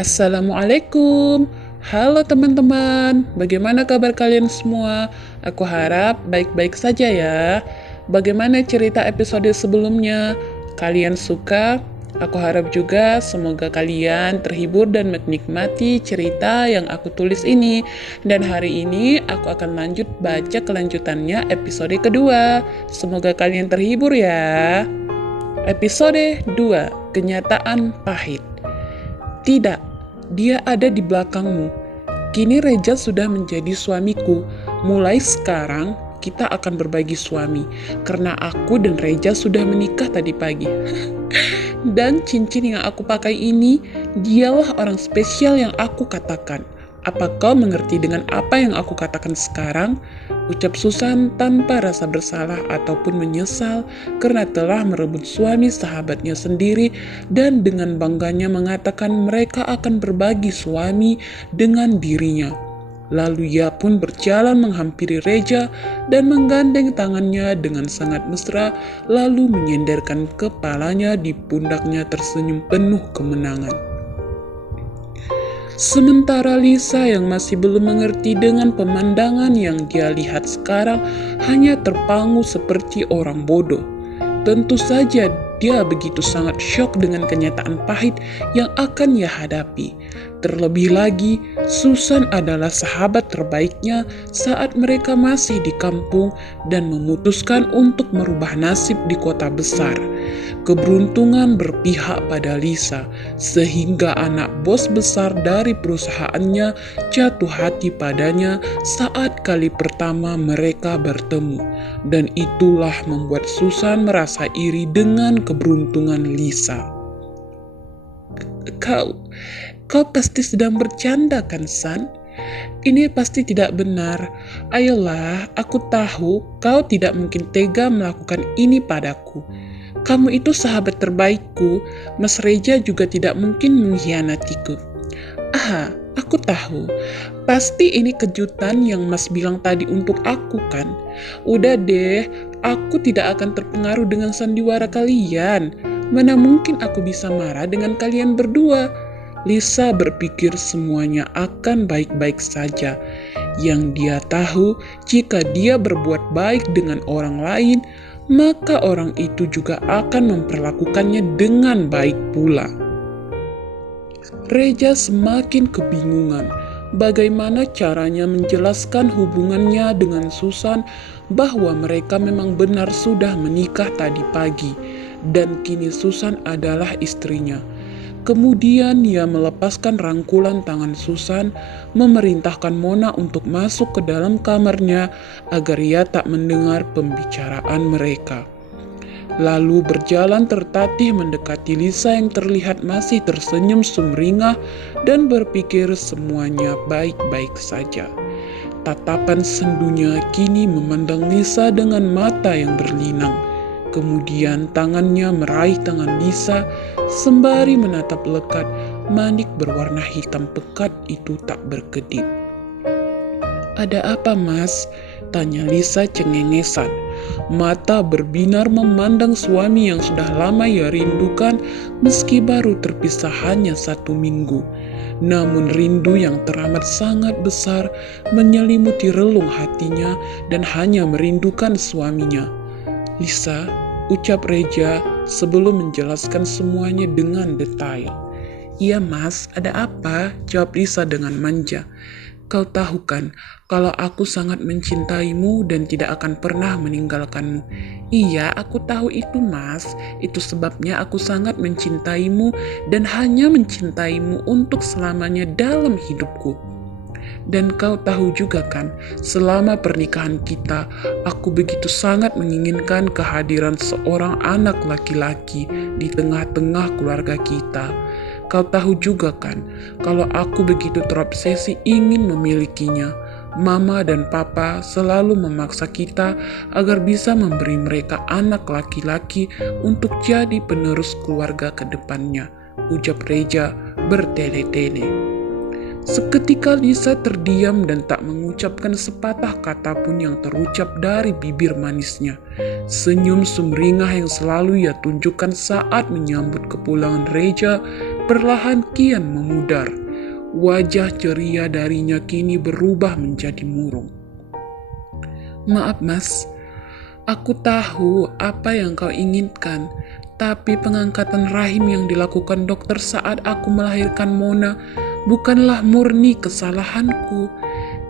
Assalamualaikum. Halo teman-teman, bagaimana kabar kalian semua? Aku harap baik-baik saja ya. Bagaimana cerita episode sebelumnya? Kalian suka? Aku harap juga semoga kalian terhibur dan menikmati cerita yang aku tulis ini. Dan hari ini aku akan lanjut baca kelanjutannya episode kedua. Semoga kalian terhibur ya. Episode 2, Kenyataan Pahit. Tidak, dia ada di belakangmu. Kini Reja sudah menjadi suamiku. Mulai sekarang, kita akan berbagi suami. Karena aku dan Reja sudah menikah tadi pagi. Dan cincin yang aku pakai ini, dialah orang spesial yang aku katakan. Apa kau mengerti dengan apa yang aku katakan sekarang? Ucap Susan tanpa rasa bersalah ataupun menyesal karena telah merebut suami sahabatnya sendiri dan dengan bangganya mengatakan mereka akan berbagi suami dengan dirinya. Lalu ia pun berjalan menghampiri Reja dan menggandeng tangannya dengan sangat mesra lalu menyenderkan kepalanya di pundaknya tersenyum penuh kemenangan. Sementara Lisa yang masih belum mengerti dengan pemandangan yang dia lihat sekarang hanya terpangu seperti orang bodoh. Tentu saja dia begitu sangat syok dengan kenyataan pahit yang akan ia hadapi. Terlebih lagi, Susan adalah sahabat terbaiknya saat mereka masih di kampung dan memutuskan untuk merubah nasib di kota besar. Keberuntungan berpihak pada Lisa, sehingga anak bos besar dari perusahaannya jatuh hati padanya saat kali pertama mereka bertemu. Dan itulah membuat Susan merasa iri dengan keberuntungan Lisa. Kau pasti sedang bercanda kan, San? Ini pasti tidak benar. Ayolah, aku tahu kau tidak mungkin tega melakukan ini padaku. Kamu itu sahabat terbaikku, Mas Reja juga tidak mungkin mengkhianatiku. Ah, aku tahu. Pasti ini kejutan yang Mas bilang tadi untuk aku kan? Udah deh, aku tidak akan terpengaruh dengan sandiwara kalian. Mana mungkin aku bisa marah dengan kalian berdua? Lisa berpikir semuanya akan baik-baik saja. Yang dia tahu, jika dia berbuat baik dengan orang lain, maka orang itu juga akan memperlakukannya dengan baik pula. Reja semakin kebingungan bagaimana caranya menjelaskan hubungannya dengan Susan bahwa mereka memang benar sudah menikah tadi pagi dan kini Susan adalah istrinya. Kemudian ia melepaskan rangkulan tangan Susan, memerintahkan Mona untuk masuk ke dalam kamarnya agar ia tak mendengar pembicaraan mereka. Lalu berjalan tertatih mendekati Lisa yang terlihat masih tersenyum sumringah dan berpikir semuanya baik-baik saja. Tatapan sendunya kini memandang Lisa dengan mata yang berlinang. Kemudian tangannya meraih tangan Lisa sembari menatap lekat manik berwarna hitam pekat itu tak berkedip. Ada apa, Mas? Tanya Lisa cengengesan. Mata berbinar memandang suami yang sudah lama ia rindukan meski baru terpisah hanya 1 minggu. Namun rindu yang teramat sangat besar menyelimuti relung hatinya dan hanya merindukan suaminya. Lisa, ucap Reja sebelum menjelaskan semuanya dengan detail. Iya Mas, ada apa? Jawab Lisa dengan manja. Kau tahu kan, kalau aku sangat mencintaimu dan tidak akan pernah meninggalkanmu. Iya, aku tahu itu Mas. Itu sebabnya aku sangat mencintaimu dan hanya mencintaimu untuk selamanya dalam hidupku. Dan kau tahu juga kan, selama pernikahan kita, aku begitu sangat menginginkan kehadiran seorang anak laki-laki di tengah-tengah keluarga kita. Kau tahu juga kan, kalau aku begitu terobsesi ingin memilikinya. Mama dan Papa selalu memaksa kita agar bisa memberi mereka anak laki-laki untuk jadi penerus keluarga ke depannya, ucap Reja bertele-tele. Seketika Lisa terdiam dan tak mengucapkan sepatah kata pun yang terucap dari bibir manisnya. Senyum sumringah yang selalu ia tunjukkan saat menyambut kepulangan Reja perlahan kian memudar. Wajah ceria darinya kini berubah menjadi murung. "Maaf Mas, aku tahu apa yang kau inginkan, tapi pengangkatan rahim yang dilakukan dokter saat aku melahirkan Mona bukanlah murni kesalahanku.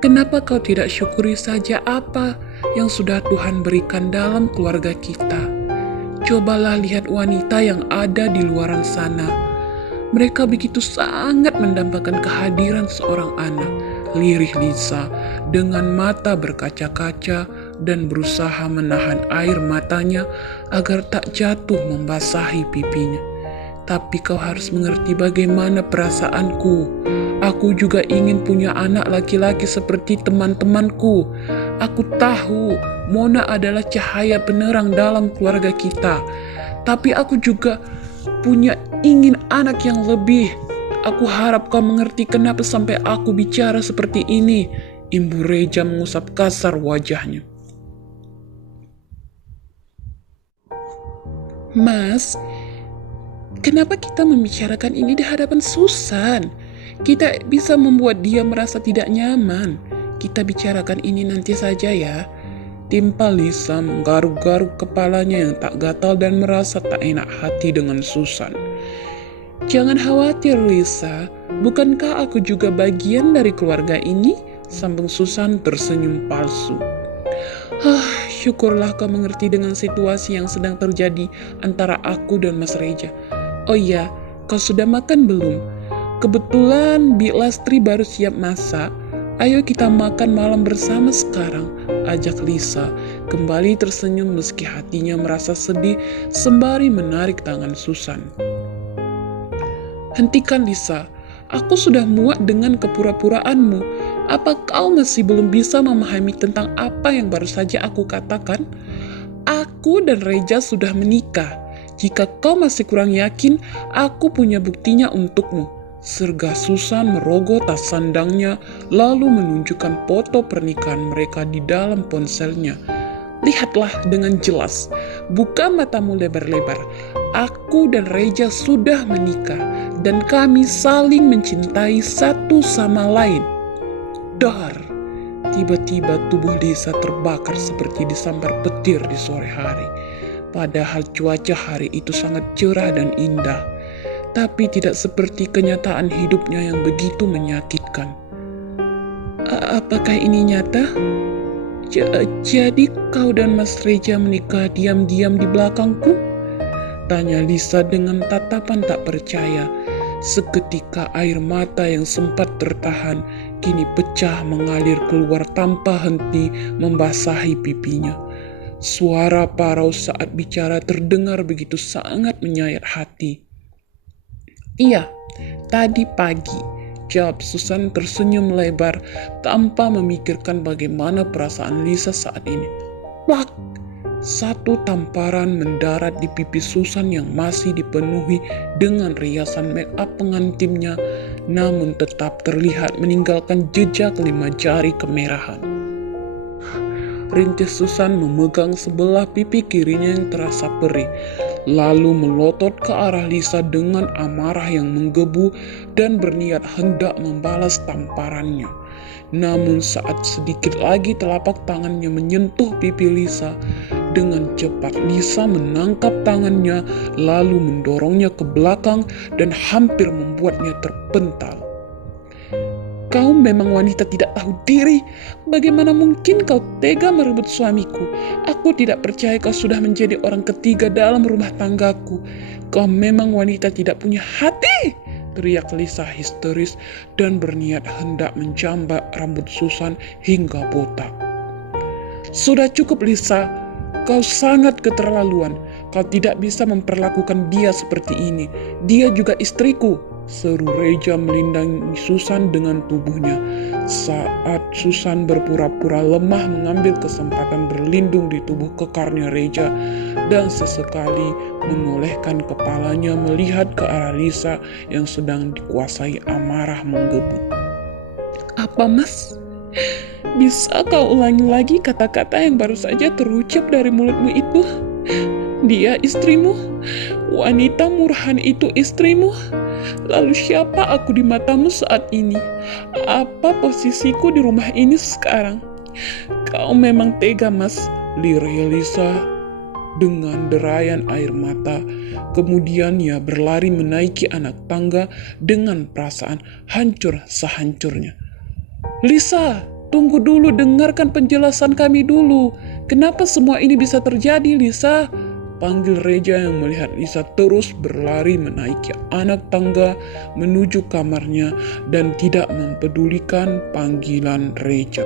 Kenapa kau tidak syukuri saja apa yang sudah Tuhan berikan dalam keluarga kita? Cobalah lihat wanita yang ada di luaran sana. Mereka begitu sangat mendambakan kehadiran seorang anak," lirih Lisa dengan mata berkaca-kaca dan berusaha menahan air matanya agar tak jatuh membasahi pipinya. "Tapi kau harus mengerti bagaimana perasaanku. Aku juga ingin punya anak laki-laki seperti teman-temanku. Aku tahu Mona adalah cahaya penerang dalam keluarga kita. Tapi aku juga ingin anak yang lebih. Aku harap kau mengerti kenapa sampai aku bicara seperti ini." Ibu Reja mengusap kasar wajahnya. "Mas, kenapa kita membicarakan ini di hadapan Susan? Kita bisa membuat dia merasa tidak nyaman. Kita bicarakan ini nanti saja ya." Timpal Lisa menggaruk-garuk kepalanya yang tak gatal dan merasa tak enak hati dengan Susan. "Jangan khawatir Lisa, bukankah aku juga bagian dari keluarga ini?" sambung Susan tersenyum palsu. Syukurlah kau mengerti dengan situasi yang sedang terjadi antara aku dan Mas Reja. Oh iya, kau sudah makan belum? Kebetulan Bi Lastri baru siap masak. Ayo kita makan malam bersama sekarang, ajak Lisa, kembali tersenyum meski hatinya merasa sedih sembari menarik tangan Susan. "Hentikan Lisa, aku sudah muak dengan kepura-puraanmu. Apa kau masih belum bisa memahami tentang apa yang baru saja aku katakan? Aku dan Reja sudah menikah. Jika kau masih kurang yakin, aku punya buktinya untukmu." Sergah Susan merogoh tas sandangnya lalu menunjukkan foto pernikahan mereka di dalam ponselnya. "Lihatlah dengan jelas, buka matamu lebar-lebar. Aku dan Reja sudah menikah dan kami saling mencintai satu sama lain." Dar! Tiba-tiba tubuh Lisa terbakar seperti disambar petir di sore hari. Padahal cuaca hari itu sangat cerah dan indah, tapi tidak seperti kenyataan hidupnya yang begitu menyakitkan. "Apakah ini nyata? Jadi kau dan Mas Reja menikah diam-diam di belakangku?" tanya Lisa dengan tatapan tak percaya. Seketika air mata yang sempat tertahan kini pecah mengalir keluar tanpa henti membasahi pipinya. Suara parau saat bicara terdengar begitu sangat menyayat hati. "Iya, tadi pagi," jawab Susan tersenyum lebar tanpa memikirkan bagaimana perasaan Lisa saat ini. Plak! Satu tamparan mendarat di pipi Susan yang masih dipenuhi dengan riasan make up pengantinnya, namun tetap terlihat meninggalkan jejak 5 jari kemerahan. Rintis Susan memegang sebelah pipi kirinya yang terasa perih, lalu melotot ke arah Lisa dengan amarah yang menggebu dan berniat hendak membalas tamparannya. Namun saat sedikit lagi telapak tangannya menyentuh pipi Lisa, dengan cepat Lisa menangkap tangannya lalu mendorongnya ke belakang dan hampir membuatnya terpental. "Kau memang wanita tidak tahu diri. Bagaimana mungkin kau tega merebut suamiku? Aku tidak percaya kau sudah menjadi orang ketiga dalam rumah tanggaku. Kau memang wanita tidak punya hati!" teriak Lisa histeris dan berniat hendak menjambak rambut Susan hingga botak. "Sudah cukup Lisa, kau sangat keterlaluan. Kau tidak bisa memperlakukan dia seperti ini. Dia juga istriku," seru Reja melindangi Susan dengan tubuhnya. Saat Susan berpura-pura lemah mengambil kesempatan berlindung di tubuh kekarnya Reja dan sesekali menolehkan kepalanya melihat ke arah Lisa yang sedang dikuasai amarah menggebu. "Apa Mas? Bisa kau ulangi lagi kata-kata yang baru saja terucap dari mulutmu itu? Dia istrimu? Wanita murahan itu istrimu? Lalu siapa aku di matamu saat ini? Apa posisiku di rumah ini sekarang? Kau memang tega, Mas, lirih Lisa dengan derayan air mata. Kemudian ia berlari menaiki anak tangga dengan perasaan hancur sehancurnya. Lisa, tunggu dulu, dengarkan penjelasan kami dulu. Kenapa semua ini bisa terjadi, Lisa? Panggil Reja yang melihat Lisa terus berlari menaiki anak tangga menuju kamarnya dan tidak mempedulikan panggilan Reja.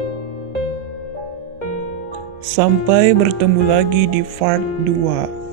Sampai bertemu lagi di part 2.